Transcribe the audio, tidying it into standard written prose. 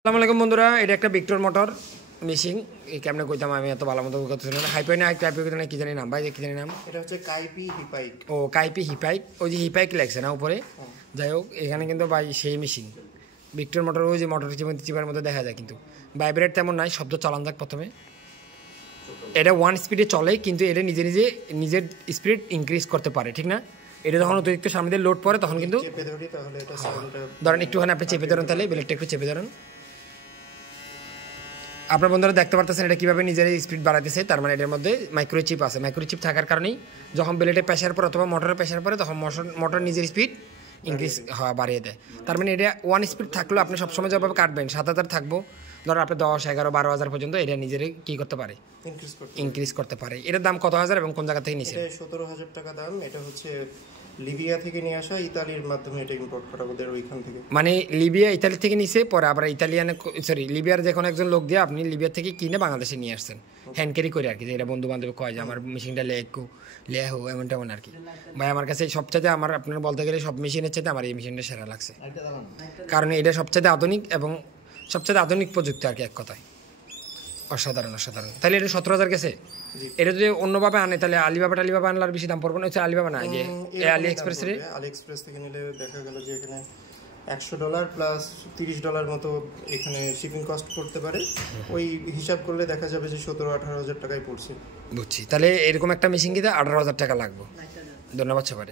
আসসালামু আলাইকুম বন্ধুরা, এটা একটা ভিক্টর মোটর মেশিন। এই কেমনে কইতাম আমি এত ভালো মতো করতেছি না। হাইপাই না হাইপাই না কি জানি নাম ভাই, কি জানি নাম, এটা হচ্ছে কাইপি হিপাইক। ও কাইপি হিপাইক, ওই যে হিপাইক লাগছে না উপরে। যাই হোক, এখানে কিন্তু ভাই সেই মেশিন ভিক্টর মোটর, ওই যে মোটর চিপার মধ্যে দেখা যায়, কিন্তু ভাইব্রেট তেমন নাই। শব্দ চালান যাক প্রথমে। এটা 1 স্পিডে চলে, কিন্তু এটা নিজের স্পিড ইনক্রিজ করতে পারে, ঠিক না? এটা যখন অতিরিক্ত সামনে দিয়ে লোড পড়ে তখন কিন্তু ধরেন একটুখানি আপনি চেপে ধরেন, তাহলে ব্লেডটা একটু চেপে ধরেন। আপনার বন্ধুরা দেখতে পারতেছেন এটা কীভাবে নিজের স্পিড বাড়াতেছে। তার মানে এটার মধ্যে মাইক্রোচিপ আছে। মাইক্রোচিপ থাকার কারণেই যখন ব্লেডে প্রেশার পরে অথবা মোটরের প্রেশার পরে তখন মোটর নিজের স্পিড ইনক্রিজ হওয়া বাড়িয়ে দেয়। তার মানে এটা 1 স্পিড থাকলেও আপনি সবসময় যেভাবে কাটবেন 7000 থাকবো, ধরো আপনি 10, 11, 12,000 পর্যন্ত এটা নিজের কী করতে পারে, ইনক্রিজ করতে পারে। এটার দাম কত হাজার এবং কোন জায়গা থেকে নিয়েছে? 17,000 টাকা দাম। এটা হচ্ছে লিবিয়া থেকে নিয়ে আসা, ইতালির মাধ্যমে এটা ইম্পোর্ট করা ওদের ওইখান থেকে। মানে লিবিয়া ইতালি থেকে নিছে, পরে আবার লিবিয়ার যে কোনো একজন লোক দিয়ে আপনি লিবিয়া থেকে কিনে বাংলাদেশে নিয়ে আসছেন, হ্যান্ড ক্যারি করে আর কি। এটা বন্ধু বান্ধব কয় যে আমার মেশিনটা লেহো এমন তেমন আর কি। ভাই আমার কাছে সবচাইতে, আমার আপনার বলতে গেলে সব মেশিনের চাইতে আমার এই মেশিনটা সেরা লাগছে, কারণ এটা সবচাইতে আধুনিক এবং সবচাইতে আধুনিক প্রযুক্তি আর কি, এক কথায় অসাধারণ অসাধারণ। তাহলে এটা 17,000 গেছে। এটা যদি অন্যভাবে আনে তাহলে আলিবাবা আনলে আর বেশি দাম পড়বে না? হচ্ছে আলিবাবা না, যে আলি এক্সপ্রেস থেকে নিলে দেখা গেল যে এখানে $100 প্লাস $30 মতো এখানে শিপিং কস্ট করতে পারে। ওই হিসাব করলে দেখা যাবে যে 17-18,000 টাকায় পড়ছে। বুঝছি। তাহলে এরকম একটা মেশিন কিনতে 18,000 টাকা লাগবে। ধন্যবাদ সবাই।